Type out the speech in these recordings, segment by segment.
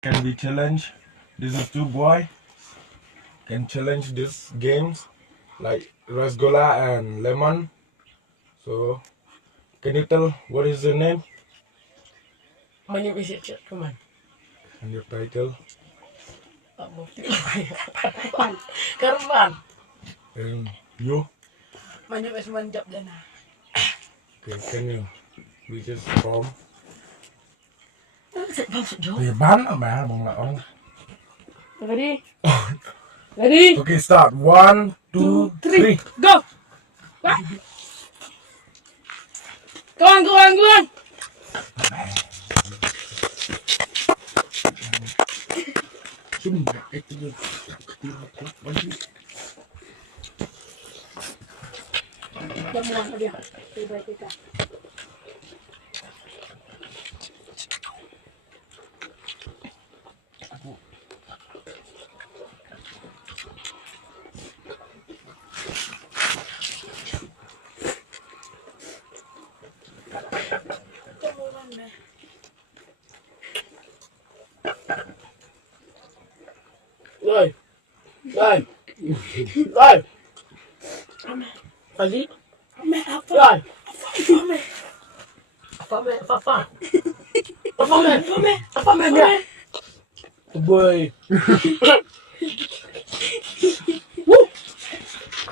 can be challenged. This is two boy can challenge these games like rasgolla and lemon. So can you tell what is your name My name is Kuman. and your title? Karman. And you? My name is Manjab Dana. Okay, can you we just form? Bang sejauh. Thì bán ở mẹ bằng là ông. Ready? Ready? Okay, start. 1, 2, 3. Go! Go on, go on, go on! Jamuan dia. Baik kita. Rồi. Rồi. Rồi. Phải gì? Mẹ áp rồi. Mẹ. Apa mẹ? Apa? Apa mẹ? Apa mẹ? Apa mẹ? Boy.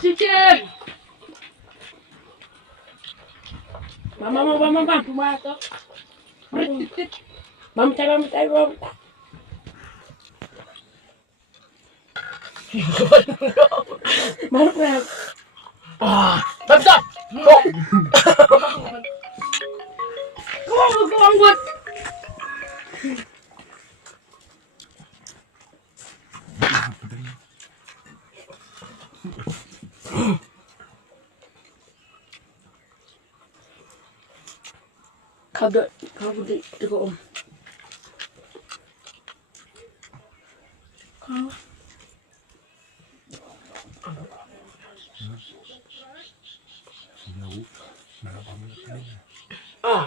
Chicken. Mama, tomato. Mama, tay. Mana punya? Bentar. Come on, buat. Kau di om. Kau. Ah.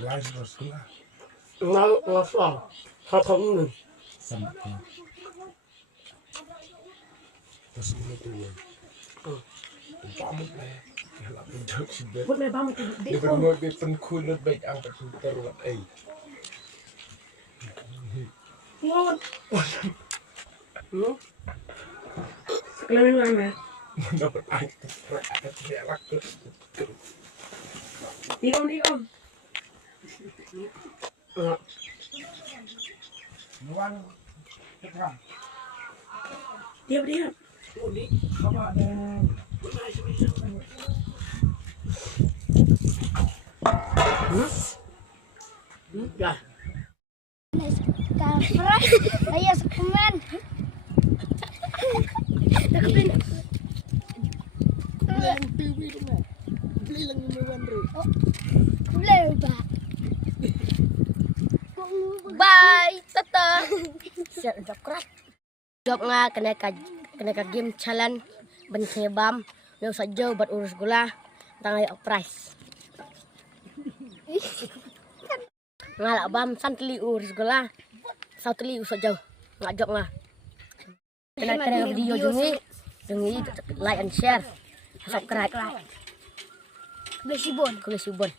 Lai rasgolla. Nggak soal. Kakak ini. Sama. Terus ini tuh. Pamit lah. Kalau pinjau sih bet. Buat me pamit di Dia berdua bet penkul baik angkat teruat Ngon. Sekalian mana? Dapat angkat terak. Diom. Diam. Apa Ya. Kafras, saya sekemen. Deketin. TV tu mah. Beli lang yung may 1 rin. Oh, boleh pak. Bye, tata. Siap subscribe. Job nga kena ka game challenge ban bam. Leo saja buat urus gula. Tangay price. Ngalak bam santli urus gula. Sautli usah jauh. Ngak job nga. Kena video jungi like and share. Subscribe. Kulesibon.